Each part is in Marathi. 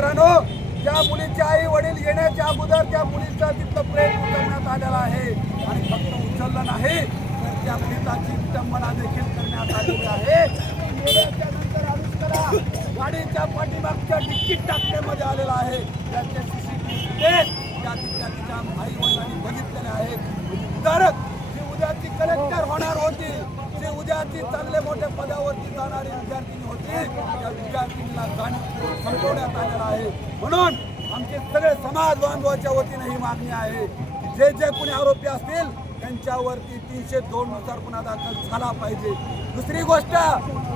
मित्रांनो, त्या मुलीचे आई वडील येण्याच्या अगोदर त्या मुलीचा तिथलं प्रेम उचलण्यात आलेला आहे आणि फक्त उचललं नाही तर त्या प्रेताची विटंबना देखील करण्यात आलेली आहे. मेल्याच्या नंतर अनुष्काला गाडीच्या पाठीमागच्या डिक्कीत टाकण्यामध्ये आलेला आहे. त्याचे CCTV त्या तिच्या आई वडिलांनी बघितलेले आहेत. तर जी उद्याची कलेक्टर होणार होती, जी उद्याची चांगले मोठ्या पदावरती जाणारी विद्यार्थिनी होती, त्या विद्यार्थिनीला जाणीव संपवण्यात आलेला आहे. म्हणून आमचे सगळे समाज बांधवाच्या वतीने ही मागणी आहे की जे जे कोणी आरोपी असतील त्यांच्यावरती 302 नुसार गुन्हा दाखल झाला पाहिजे. दुसरी गोष्ट,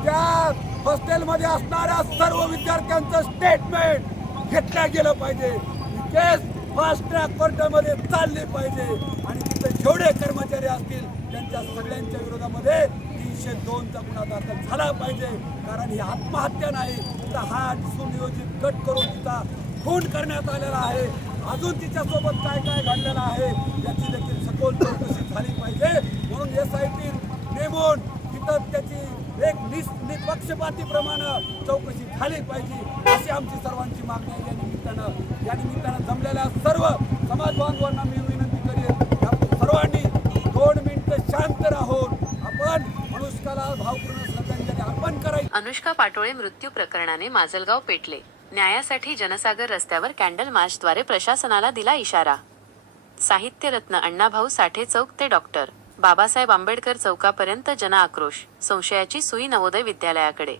त्या हॉस्टेलमध्ये असणाऱ्या सर्व विद्यार्थ्यांचं स्टेटमेंट घेतलं गेलं पाहिजे. केस फास्ट ट्रॅक कोर्टामध्ये चालली पाहिजे आणि तिथे जेवढे कर्मचारी असतील त्यांच्या सगळ्यांच्या विरोधामध्ये 302चा गुन्हा दाखल झाला पाहिजे. कारण ही आत्महत्या नाही, तर हा सुनियोजित कट करून तिचा खून करण्यात आलेला आहे. अजून तिच्यासोबत काय काय घडलेलं आहे याची देखील सखोल चौकशी झाली पाहिजे. म्हणून SIT नेमून तिथं त्याची एक निष्पक्षपातीप्रमाणे चौकशी झाली पाहिजे अशी आमची सर्वांची मागणी आहे. या निमित्तानं जमलेल्या सर्व समाज बांधवांना मी विनंती करेन, आपण सर्वांनी 2 मिनिटं शांत राहून आपण अनुष्काला भावपूर्ण श्रद्धांजली अर्पण करायची. अनुष्का पाटोळे मृत्यू प्रकरणाने माजलगाव पेटले. न्यायासाठी जनसागर रस्त्यावर कॅन्डल मार्चद्वारे प्रशासनाला दिला इशारा. साहित्यरत्न अण्णाभाऊ साठे चौक ते डॉक्टर बाबासाहेब आंबेडकर चौकापर्यंत जनआक्रोश. संशयाची सुई नवोदय विद्यालयाकडे.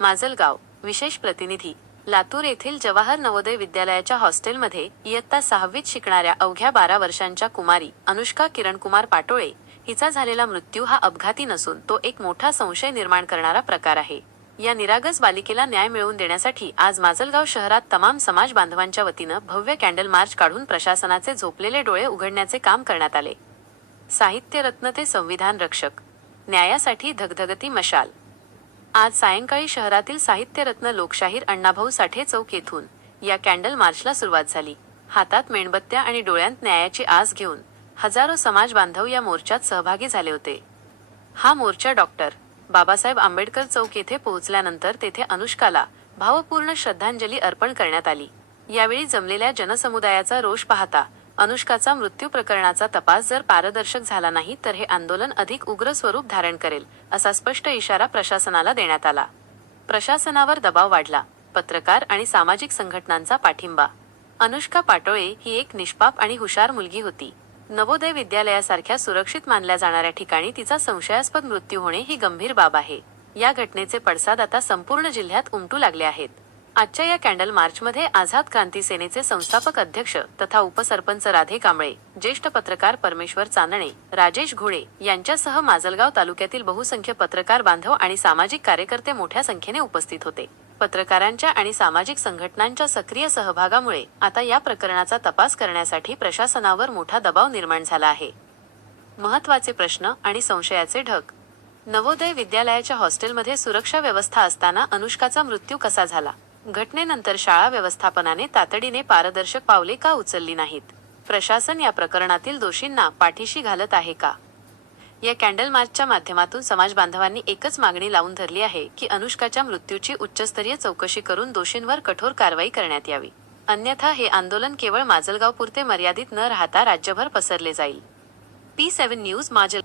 माजलगाव. विशेष प्रतिनिधी. लातूर येथील जवाहर नवोदय विद्यालयाच्या हॉस्टेलमध्ये इयत्ता 6वीत शिकणाऱ्या अवघ्या 12 वर्षांच्या कुमारी अनुष्का किरणकुमार पाटोळे हिचा झालेला मृत्यू हा अपघाती नसून तो एक मोठा संशय निर्माण करणारा प्रकार आहे. या निरागस बालिकेला न्याय मिळवून देण्यासाठी आज माजलगाव शहरात तमाम समाज बांधवांच्या वतीनं भव्य कॅन्डल मार्च काढून प्रशासनाचे झोपलेले डोळे उघडण्याचे काम करण्यात आले. साहित्यरत्न ते संविधान रक्षक. न्यायासाठी धगधगती मशाल. आज सायंकाळी शहरातील साहित्यरत्न लोकशाहीर अण्णाभाऊ साठे चौक येथून या कॅन्डल मार्चला सुरुवात झाली. हातात मेणबत्त्या आणि डोळ्यांत न्यायाची आस घेऊन हजारो समाज बांधव या मोर्चात सहभागी झाले होते. हा मोर्चा डॉक्टर बाबासाहेब आंबेडकर चौक येथे पोहोचल्यानंतर तेथे अनुष्काला भावपूर्ण श्रद्धांजली अर्पण करण्यात आली. यावेळी जमलेल्या जनसमुदायाचा रोष पाहता अनुष्काचा मृत्यू प्रकरणाचा तपास जर पारदर्शक झाला नाही तर हे आंदोलन अधिक उग्र स्वरूप धारण करेल असा स्पष्ट इशारा प्रशासनाला देण्यात आला. प्रशासनावर दबाव वाढला. पत्रकार आणि सामाजिक संघटनांचा पाठिंबा. अनुष्का पाटोळे ही एक निष्पाप आणि हुशार मुलगी होती. नवोदय विद्यालयासारख्या सुरक्षित मानल्या जाणाऱ्या ठिकाणी तिचा संशयास्पद मृत्यू होणे ही गंभीर बाब आहे. या घटनेचे पडसाद आता संपूर्ण जिल्ह्यात उमटू लागले आहेत. आजच्या या कॅन्डल मार्चमध्ये आझाद क्रांती सेनेचे संस्थापक अध्यक्ष तथा उपसरपंच राधे कांबळे, ज्येष्ठ पत्रकार परमेश्वर चांदणे, राजेश घोडे यांच्यासह माजलगाव तालुक्यातील बहुसंख्य पत्रकार बांधव आणि सामाजिक कार्यकर्ते मोठ्या संख्येने उपस्थित होते. पत्रकारांच्या आणि सामाजिक संघटनांच्या सक्रिय सहभागामुळे आता या प्रकरणाचा तपास करण्यासाठी प्रशासनावर मोठा दबाव निर्माण झाला आहे. महत्त्वाचे प्रश्न आणि संशयाचे ढग. नवोदय विद्यालयाच्या हॉस्टेलमध्ये सुरक्षा व्यवस्था असताना अनुष्काचा मृत्यू कसा झाला? घटनेनंतर शाळा व्यवस्थापनाने तातडीने पारदर्शक पावले का उचलली नाहीत? प्रशासन या प्रकरणातील दोषींना पाठीशी घालत आहे का? या कॅन्डल मार्चच्या माध्यमातून समाज बांधवांनी एकच मागणी लावून धरली आहे की अनुष्काच्या मृत्यूची उच्चस्तरीय चौकशी करून दोषींवर कठोर कारवाई करण्यात यावी. अन्यथा हे आंदोलन केवळ माजलगावपुरते मर्यादित न राहता राज्यभर पसरले जाईल. P7 news माजल